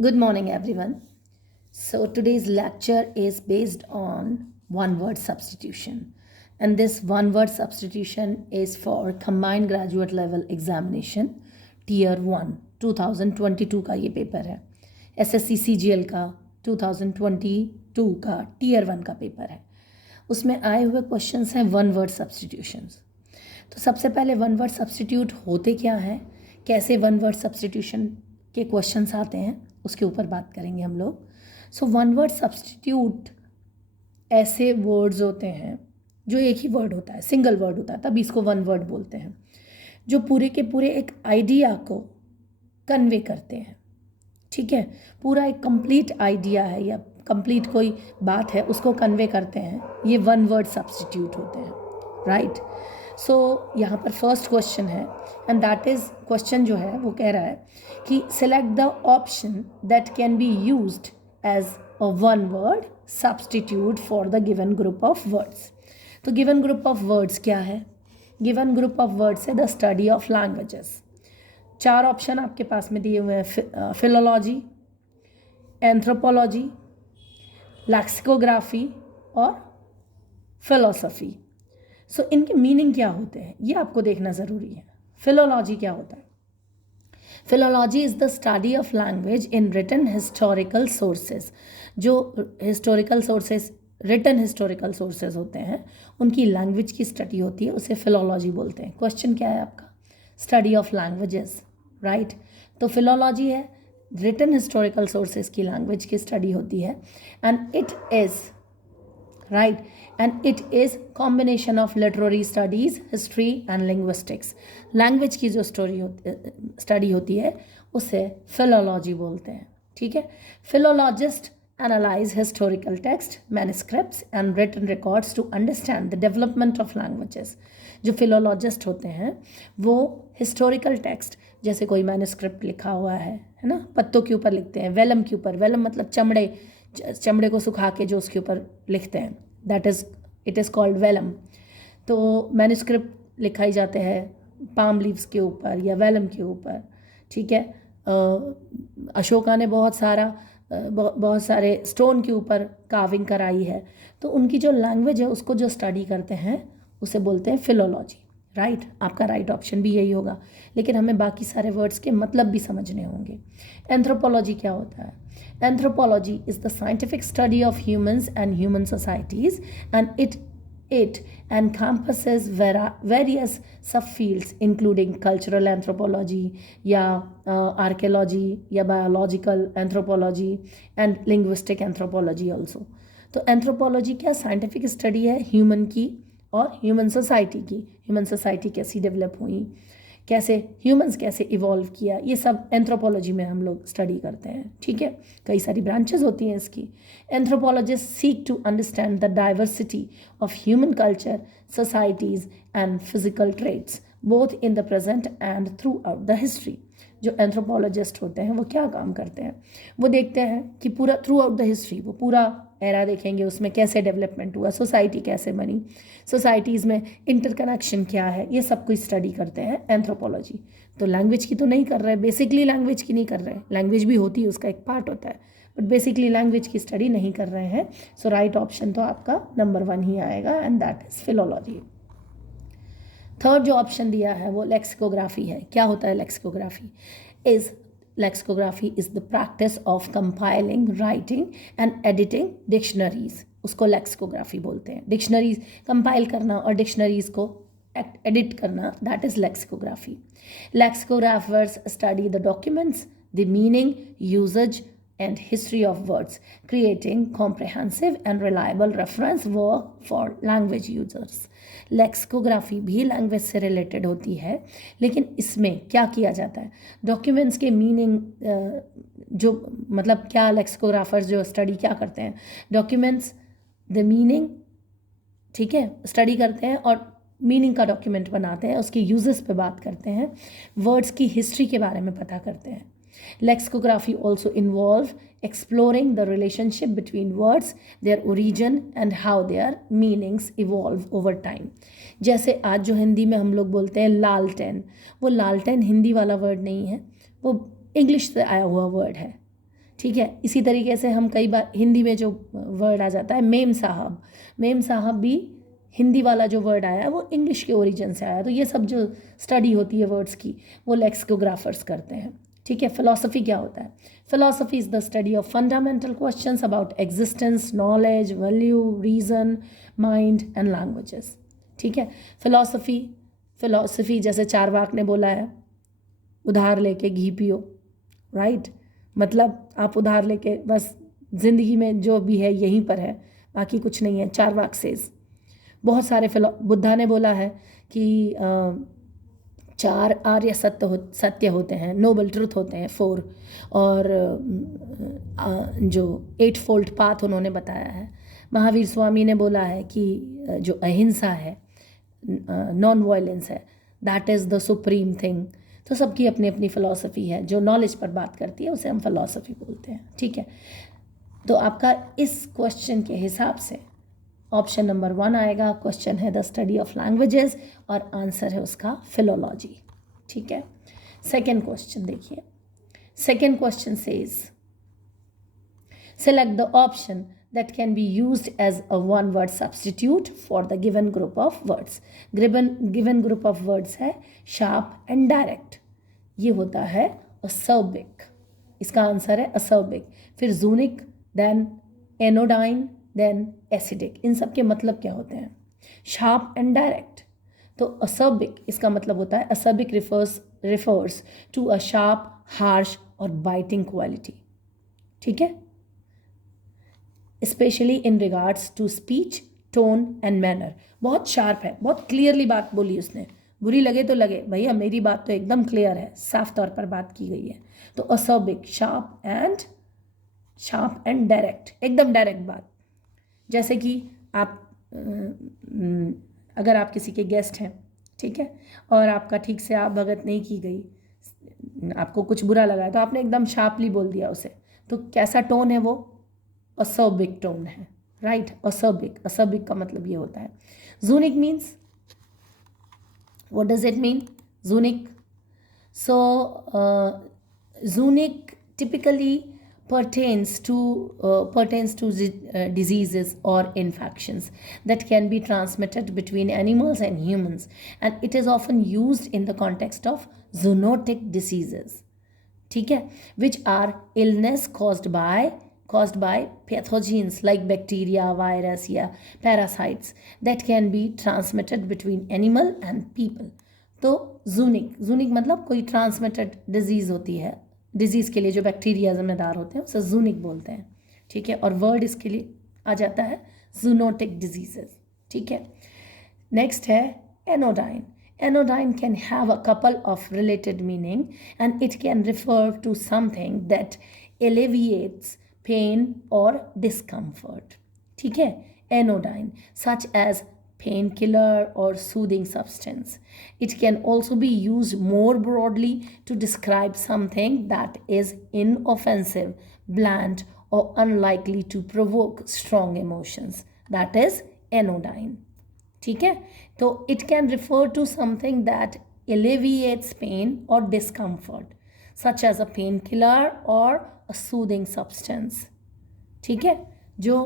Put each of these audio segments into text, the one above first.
Good morning, everyone. So, today's lecture is based on one word substitution. And this one word substitution is for combined graduate level examination, Tier 1, 2022 का ये paper है. SSC CGL का 2022 का Tier 1 का paper है. उसमें आए हुए क्वेश्चंस हैं वन वर्ड सब्सटीट्यूशंस. तो सबसे पहले वन वर्ड सब्सटीट्यूट होते क्या हैं, कैसे वन वर्ड सब्सटीट्यूशन के क्वेश्चंस आते हैं, उसके ऊपर बात करेंगे हम लोग. सो वन वर्ड सब्सटीट्यूट ऐसे वर्ड्स होते हैं जो एक ही वर्ड होता है, सिंगल वर्ड होता है, तभी इसको वन वर्ड बोलते हैं, जो पूरे के पूरे एक आइडिया को कन्वे करते हैं. ठीक है, पूरा एक कंप्लीट आइडिया है या कंप्लीट कोई बात है उसको कन्वे करते हैं, ये वन वर्ड सब्सटीट्यूट होते हैं. राइट. सो यहाँ पर फर्स्ट क्वेश्चन है एंड दैट इज़ क्वेश्चन जो है वो कह रहा है कि select the option that can be used as a one word substitute for the given group of words. तो गिवन ग्रुप ऑफ वर्ड्स क्या है? गिवन ग्रुप ऑफ वर्ड्स है the study of languages. 4 option आपके पास में दिए हुए हैं, फिलोलॉजी, एंथ्रोपोलॉजी, लैक्सिकोग्राफी और फिलोसफी. सो इनके मीनिंग क्या होते हैं ये आपको देखना ज़रूरी है. फिलोलॉजी क्या होता है? Philology is the study of language in written historical sources. जो historical sources, written historical sources होते हैं, उनकी लैंग्वेज की स्टडी होती है, उसे फिलोलॉजी बोलते हैं. क्वेश्चन क्या है आपका? Study of languages. राइट. तो फिलोलॉजी है, रिटन हिस्टोरिकल सोर्सेज की लैंग्वेज की स्टडी होती है. And it is right, and it is combination of literary studies, history and linguistics. Language की जो स्टडी होती है उसे फिलोलॉजी बोलते हैं. ठीक है. Philologist analyze historical text, manuscripts and written records to understand the development of languages. जो फिलोलॉजिस्ट होते हैं वो हिस्टोरिकल टेक्स्ट, जैसे कोई मैन्युस्क्रिप्ट लिखा हुआ है ना, पत्तों के ऊपर लिखते हैं, वेलम के ऊपर, वेलम मतलब चमड़े को सुखा के जो उसके ऊपर लिखते हैं, that is it is called vellum. तो मैन्युस्क्रिप्ट लिखाई जाते हैं पाम लीव्स के ऊपर या वेलम के ऊपर. ठीक है. अशोका ने बहुत सारे स्टोन के ऊपर कार्विंग कराई है. तो उनकी जो लैंग्वेज है उसको जो स्टडी करते हैं उसे बोलते हैं फिलोलॉजी. राइट. आपका राइट ऑप्शन भी यही होगा, लेकिन हमें बाकी सारे वर्ड्स के मतलब भी समझने होंगे. एंथ्रोपोलॉजी क्या होता है? Anthropology is the scientific study of humans and human societies, and it encompasses various subfields including cultural anthropology या archaeology या biological anthropology and linguistic anthropology also. तो एंथ्रोपोलॉजी क्या साइंटिफिक स्टडी है ह्यूमन की और ह्यूमन सोसाइटी की. Human society कैसी develop हुई, कैसे ह्यूमंस कैसे इवॉल्व किया, ये सब एंथ्रोपोलॉजी में हम लोग स्टडी करते हैं. ठीक है. कई सारी ब्रांचेस होती हैं इसकी. Anthropologist seek to understand the diversity of human culture, societies and physical traits both in the present and throughout the history. जो एंथ्रोपोलॉजिस्ट होते हैं वो क्या काम करते हैं? वो देखते हैं कि पूरा थ्रू आउट द हिस्ट्री, वो पूरा एरा देखेंगे, उसमें कैसे डेवलपमेंट हुआ, सोसाइटी कैसे बनी, सोसाइटीज़ में इंटरकनेक्शन क्या है, ये सब कुछ स्टडी करते हैं एंथ्रोपोलॉजी. तो लैंग्वेज की तो नहीं कर रहे, बेसिकली लैंग्वेज की नहीं कर रहे. लैंग्वेज भी होती है, उसका एक पार्ट होता है, बट बेसिकली लैंग्वेज की स्टडी नहीं कर रहे हैं. सो राइट ऑप्शन तो आपका नंबर 1 ही आएगा and that is philology. Third जो ऑप्शन दिया है वो लेक्सिकोग्राफी है. क्या होता है lexicography? Lexicography is the practice of compiling, writing and editing dictionaries. उसको लेक्सिकोग्राफी बोलते हैं. डिक्शनरीज कंपाइल करना और डिक्शनरीज को एडिट करना, that is lexicography. Lexicographers study the documents, the meaning, usages and history of words, creating comprehensive and reliable reference work for language users. Lexicography भी language से related होती है, लेकिन इसमें क्या किया जाता है? डॉक्यूमेंट्स के मीनिंग, जो मतलब क्या लेक्सिकोग्राफर्स जो स्टडी क्या करते हैं, डॉक्यूमेंट्स द मीनिंग, ठीक है, स्टडी करते हैं और मीनिंग का डॉक्यूमेंट बनाते हैं, उसके यूजेस पे बात करते हैं, वर्ड्स की हिस्ट्री के बारे में पता करते हैं. Lexicography also involve exploring the relationship between words, their origin and how their meanings evolve over time. जैसे आज जो हिंदी में हम लोग बोलते हैं लालटेन, वो लालटेन हिंदी वाला वर्ड नहीं है, वो इंग्लिश से आया हुआ वर्ड है. ठीक है। इसी तरीके से हम कई बार हिंदी में जो वर्ड आ जाता है मेम साहब, मेम साहब भी हिंदी वाला जो वर्ड आया है वो इंग्लिश के ओरिजिन से आया। तो ये सब जो स्टडी होती है वर्ड्स की वो लेक्सिकोग्राफर्स करते हैं, ठीक है। फिलॉसफी क्या होता है? Philosophy is the study of fundamental questions about existence, knowledge, value, reason, mind and languages, ठीक है। फिलॉसफी जैसे चारवाक ने बोला है, उधार लेके घी पियो, राइट। मतलब आप उधार लेके बस ज़िंदगी में जो भी है यहीं पर है, बाकी कुछ नहीं है। चारवाक सेज। बहुत सारे बुद्धा ने बोला है कि 4 आर्य सत्य होते हैं, नोबल ट्रुथ होते हैं 4, और जो 8 फोल्ड पाथ उन्होंने बताया है। महावीर स्वामी ने बोला है कि जो अहिंसा है, नॉन वायलेंस है, that is the supreme thing. तो सबकी अपनी अपनी फ़िलॉसफी है। जो नॉलेज पर बात करती है उसे हम फ़िलॉसफी बोलते हैं, ठीक है। तो आपका इस क्वेश्चन के हिसाब से ऑप्शन नंबर 1 आएगा। क्वेश्चन है द स्टडी ऑफ लैंग्वेजेस और आंसर है उसका फिलोलॉजी, ठीक है। सेकेंड क्वेश्चन देखिए। Second question says select the option that can be used as a one word substitute for the given group of words. given group of words है sharp and direct, ये होता है acerbic, इसका answer है acerbic। फिर zunic, then anodyne, then acidic। इन सब के मतलब क्या होते हैं? sharp and direct। तो acerbic इसका मतलब होता है, acerbic refers to a sharp, harsh और biting quality, ठीक है। Specially in regards to speech, tone and manner. बहुत शार्प है, बहुत क्लियरली बात बोली उसने, बुरी लगे तो लगे, भैया मेरी बात तो एकदम क्लियर है, साफ तौर पर बात की गई है। तो असेर्बिक, शार्प एंड डायरेक्ट, एकदम डायरेक्ट बात। जैसे कि आप अगर आप किसी के गेस्ट हैं, ठीक है, और आपका ठीक से आप भगत नहीं की गई, आपको कुछ बुरा लगा है, तो आपने एकदम शार्पली बोल दिया उसे, तो कैसा टोन है वो? असेर्बिक टोन है, राइट। असेर्बिक का मतलब ये होता है। Unique means, what does it mean? Unique, so unique typically pertains to diseases or infections that can be transmitted between animals and humans, and it is often used in the context of zoonotic diseases, ठीक है, which are illness caused by pathogens like bacteria, virus या parasites that can be transmitted between animal and people। तो जूनिक मतलब कोई transmitted disease होती है, disease के लिए जो बैक्टीरिया जिम्मेदार होते हैं उसे जूनिक बोलते हैं, ठीक है। और वर्ड इसके लिए आ जाता है जूनोटिक डिजीजेस, ठीक है। नेक्स्ट है anodyne. Anodyne can have a couple of related meaning, and it can refer to something that alleviates pain or discomfort, ठीक है। Anodyne, such as painkiller or soothing substance. It can also be used more broadly to describe something that is inoffensive, bland, or unlikely to provoke strong emotions. That is anodyne, ठीक है। तो it can refer to something that alleviates pain or discomfort, such as a painkiller or a soothing substance, ठीक है। जो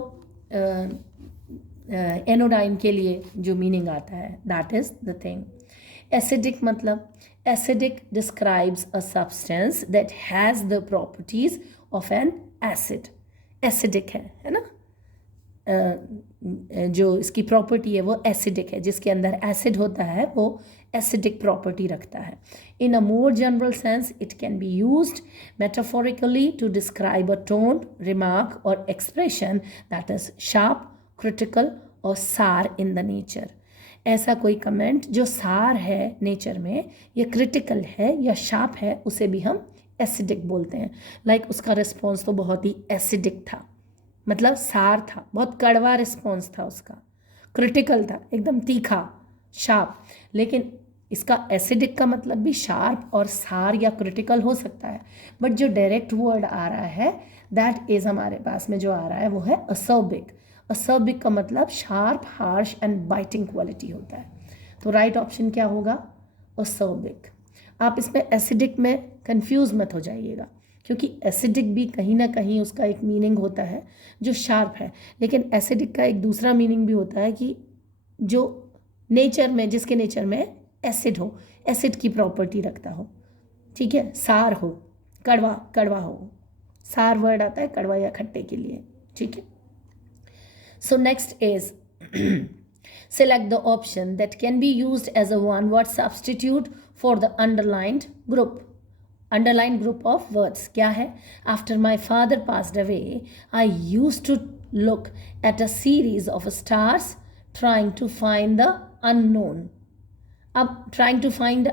anodyne के लिए जो meaning आता है, that is the thing. Acidic मतलब, acidic describes a substance that has the properties of an acid. Acidic है ना, जो इसकी प्रॉपर्टी है वो एसिडिक है, जिसके अंदर एसिड होता है वो एसिडिक प्रॉपर्टी रखता है। In a more general sense it can be used metaphorically to describe a tone, remark और expression that is sharp, critical और सार इन द नेचर। ऐसा कोई कमेंट जो सार है नेचर में, या क्रिटिकल है या शार्प है, उसे भी हम एसिडिक बोलते हैं। लाइक उसका रिस्पॉन्स तो बहुत ही एसिडिक था, मतलब सार था, बहुत कड़वा रिस्पॉन्स था उसका, क्रिटिकल था, एकदम तीखा, शार्प। लेकिन इसका एसिडिक का मतलब भी शार्प और सार या क्रिटिकल हो सकता है, बट जो डायरेक्ट वर्ड आ रहा है दैट इज़ हमारे पास में जो आ रहा है वो है असर्बिक। असर्बिक का मतलब sharp, harsh and biting quality होता है। तो राइट ऑप्शन क्या होगा? असर्बिक। आप इसमें एसिडिक में कंफ्यूज मत हो जाइएगा, क्योंकि एसिडिक भी कहीं ना कहीं उसका एक मीनिंग होता है जो शार्प है, लेकिन एसिडिक का एक दूसरा मीनिंग भी होता है कि जो नेचर में, जिसके नेचर में एसिड हो, एसिड की प्रॉपर्टी रखता हो, ठीक है। सार हो, कड़वा, कड़वा हो, सार वर्ड आता है कड़वा या खट्टे के लिए, ठीक है। So next is select the option that can be used as a one word substitute for the underlined group of words. क्या है? After my father passed away, I used to look at a series of stars trying to find the unknown. अब trying to find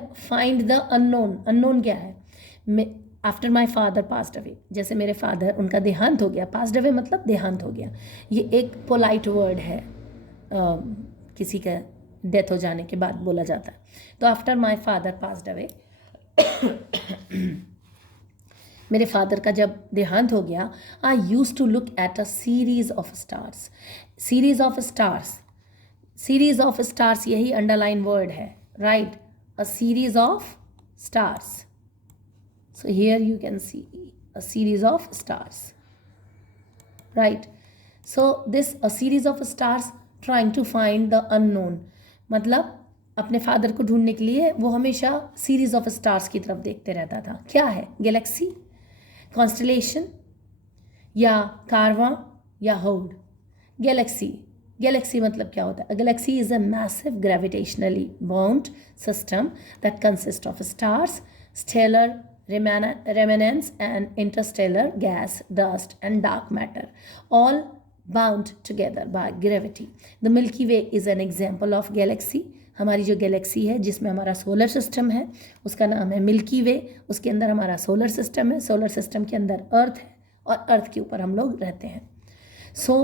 the unknown क्या है? After my father passed away, जैसे मेरे father, उनका देहांत हो गया, पास्ड अवे मतलब देहांत हो गया, ये एक पोलाइट वर्ड है, किसी का डेथ हो जाने के बाद बोला जाता है। तो after my father passed away, मेरे फादर का जब देहांत हो गया, I use to look at a series of stars. Series of stars, series of stars यही अंडरलाइन वर्ड है, right, a series of stars. So here you can see a series of stars, right? So this a series of stars trying to find the unknown, मतलब अपने father को ढूंढने के लिए वो हमेशा सीरीज ऑफ स्टार्स की तरफ देखते रहता था। क्या है? गैलेक्सी, कॉन्स्टलेशन या कारवां या होड। गैलेक्सी मतलब क्या होता है? Galaxy is a massive gravitationally bound system that consist of stars, stellar remnants and interstellar gas, dust and dark matter, all bound together by gravity. The Milky Way is an example of galaxy. हमारी जो Galaxy है जिसमें हमारा solar system है उसका नाम है milky वे, उसके अंदर हमारा सोलर सिस्टम है, सोलर सिस्टम के अंदर अर्थ है और अर्थ के ऊपर हम लोग रहते हैं। सो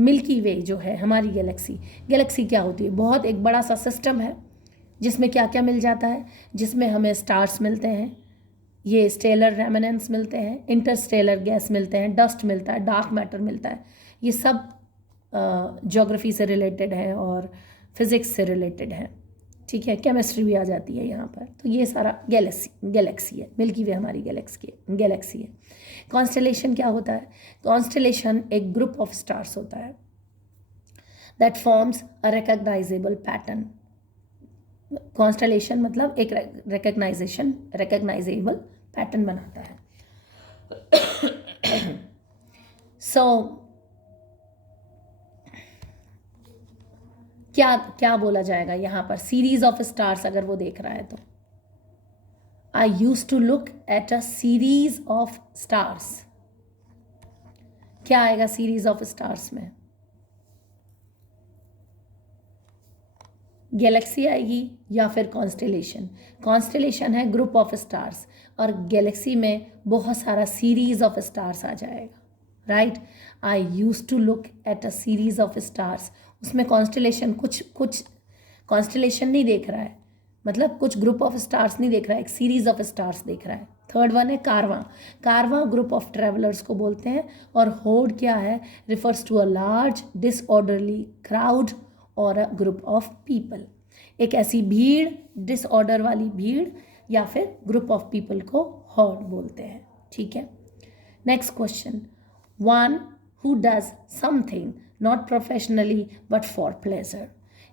मिल्की वे जो है हमारी गैलेक्सी क्या होती है? बहुत एक बड़ा सा सिस्टम है जिसमें क्या क्या मिल जाता है, जिसमें हमें स्टार्स मिलते हैं, ये स्टेलर रेमिनेंस मिलते हैं, इंटरस्टेलर गैस मिलते हैं, डस्ट मिलता है, डार्क मैटर मिलता है। ये सब ज्योग्राफी से रिलेटेड है और फिज़िक्स से रिलेटेड है, ठीक है। केमिस्ट्री भी आ जाती है यहाँ पर। तो ये सारा गैलेक्सी है, मिल्की वे हमारी गैलेक्सी है। कॉन्स्टेलेशन क्या होता है? कॉन्स्टेलेशन एक ग्रुप ऑफ स्टार्स होता है that forms a recognisable pattern. Constellation मतलब एक रिकग्नाइजेबल पैटर्न बनाता है। सो क्या बोला जाएगा यहाँ पर? सीरीज ऑफ स्टार्स अगर वो देख रहा है तो I use to look at a series of stars. क्या आएगा सीरीज ऑफ स्टार्स में? गैलेक्सी आएगी या फिर कॉन्स्टेलेशन। कॉन्स्टेलेशन है ग्रुप ऑफ स्टार्स और गैलेक्सी में बहुत सारा सीरीज ऑफ स्टार्स आ जाएगा, right. I use to look at a series of stars, उसमें कॉन्स्टेलेशन कुछ कॉन्स्टेलेशन नहीं देख रहा है, मतलब कुछ ग्रुप ऑफ स्टार्स नहीं देख रहा है, एक सीरीज ऑफ स्टार्स देख रहा है। थर्ड वन है कारवां ग्रुप ऑफ ट्रेवलर्स को बोलते हैं। और होड क्या है? Refers to a large disorderly crowd or a group of people. एक ऐसी भीड़, डिसऑर्डर वाली भीड़ या फिर ग्रुप ऑफ पीपल को हॉर्ड बोलते हैं, ठीक है। Next question, one who does something not professionally but for pleasure.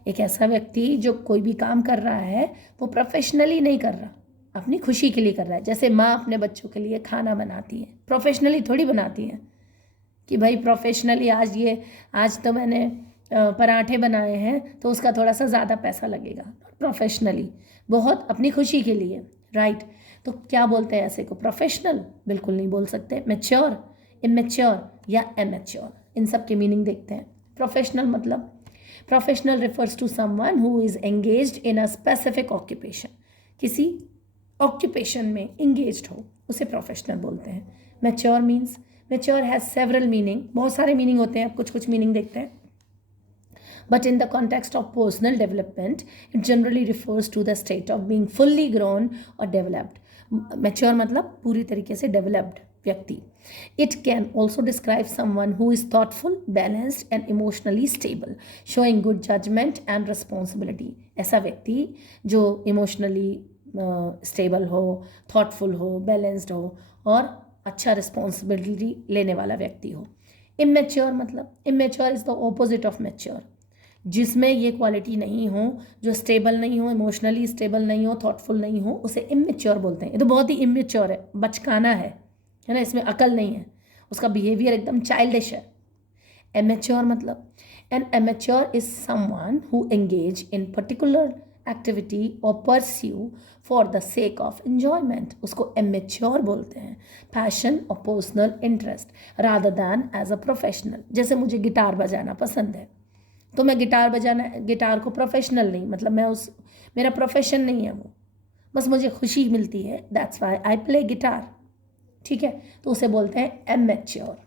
एक ऐसा व्यक्ति जो कोई भी काम कर रहा है वो प्रोफेशनली नहीं कर रहा, अपनी खुशी के लिए कर रहा है। जैसे माँ अपने बच्चों के लिए खाना बनाती है, प्रोफेशनली थोड़ी बनाती है कि भाई प्रोफेशनली आज तो मैंने पराठे बनाए हैं तो उसका थोड़ा सा ज़्यादा पैसा लगेगा। प्रोफेशनली बहुत अपनी खुशी के लिए, राइट। तो क्या बोलते हैं ऐसे को? प्रोफेशनल बिल्कुल नहीं बोल सकते। मैच्योर, इमेच्योर या एमेच्योर, इन सब के मीनिंग देखते हैं। प्रोफेशनल मतलब professional refers to someone who is engaged in a specific occupation, किसी ऑक्यूपेशन में इंगेज्ड हो उसे प्रोफेशनल बोलते हैं। Mature means, mature has several meaning, बहुत सारे मीनिंग होते हैं, कुछ मीनिंग देखते हैं। But in the context of personal development, it generally refers to the state of being fully grown or developed. Mature मतलब पूरी तरीके से developed व्यक्ति. It can also describe someone who is thoughtful, balanced and emotionally stable, showing good judgment and responsibility. ऐसा व्यक्ति जो emotionally stable हो, thoughtful हो, balanced हो और अच्छा रिस्पॉन्सिबिलिटी लेने वाला व्यक्ति हो। इमेच्योर मतलब, immature is the opposite of mature, जिसमें ये क्वालिटी नहीं हो, जो स्टेबल नहीं हो, इमोशनली स्टेबल नहीं हो, थॉटफुल नहीं हो, उसे इमेच्योर बोलते हैं। ये तो बहुत ही इमेच्योर है, बचकाना है ना, इसमें अकल नहीं है, उसका बिहेवियर एकदम चाइल्डिश है। एमेच्योर मतलब, an amateur is someone who engage in particular activity और pursue for the sake of enjoyment, उसको एमेच्योर बोलते हैं। पैशन और personal interest rather than as a professional. जैसे मुझे गिटार बजाना पसंद है, तो मैं गिटार को प्रोफेशनल नहीं, मतलब मेरा प्रोफेशन नहीं है वो, बस मुझे खुशी मिलती है, that's why I play guitar. ठीक है, तो उसे बोलते हैं एमेच्योर,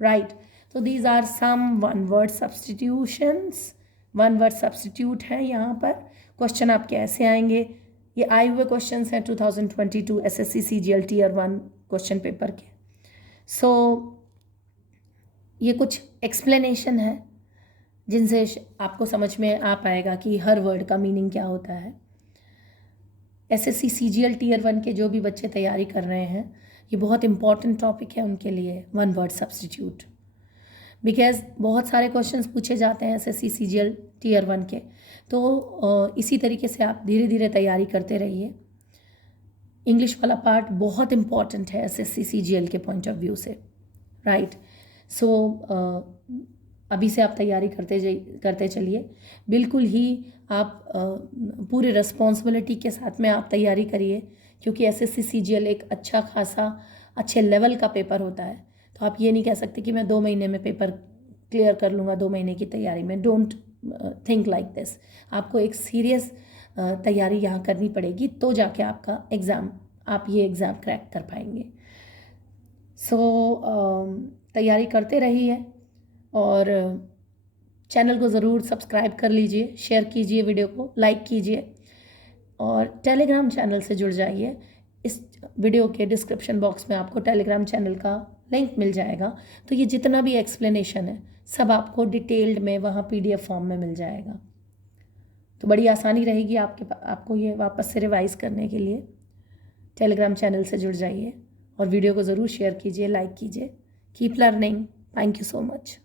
राइट। तो these are some one word substitutions, one word substitute है यहाँ पर। क्वेश्चन आपके ऐसे आएंगे, ये आए हुए क्वेश्चन हैं 2022 SSC CGL Tier 1 question paper के। सो ये कुछ एक्सप्लेनेशन है जिनसे आपको समझ में आ पाएगा कि हर वर्ड का मीनिंग क्या होता है। SSC CGL Tier 1 के जो भी बच्चे तैयारी कर रहे हैं, ये बहुत इंपॉर्टेंट टॉपिक है उनके लिए, वन वर्ड सब्सटीट्यूट। बिकॉज बहुत सारे क्वेश्चंस पूछे जाते हैं SSC CGL Tier 1 के, तो इसी तरीके से आप धीरे धीरे तैयारी करते रहिए। इंग्लिश वाला पार्ट बहुत इंपॉर्टेंट है SSC CGL के पॉइंट ऑफ व्यू से, राइट। सो अभी से आप तैयारी करते चलिए, बिल्कुल ही आप पूरे रिस्पॉन्सिबिलिटी के साथ में आप तैयारी करिए, क्योंकि SSC CGL एक अच्छा खासा अच्छे लेवल का पेपर होता है। तो आप ये नहीं कह सकते कि मैं 2 महीने में पेपर क्लियर कर लूँगा 2 महीने की तैयारी में। Don't think like this. आपको एक सीरियस तैयारी यहाँ करनी पड़ेगी, तो जाके आपका एग्ज़ाम, आप ये एग्ज़ाम क्रैक कर पाएंगे। सो तैयारी करते रहिए और चैनल को ज़रूर सब्सक्राइब कर लीजिए, शेयर कीजिए, वीडियो को लाइक कीजिए और टेलीग्राम चैनल से जुड़ जाइए। इस वीडियो के डिस्क्रिप्शन बॉक्स में आपको टेलीग्राम चैनल का लिंक मिल जाएगा, तो ये जितना भी एक्सप्लेनेशन है सब आपको डिटेल्ड में वहाँ PDF फॉर्म में मिल जाएगा। तो बड़ी आसानी रहेगी आपको ये वापस से रिवाइज करने के लिए। टेलीग्राम चैनल से जुड़ जाइए और वीडियो को ज़रूर शेयर कीजिए, लाइक कीजिए। Keep learning. Thank you so much.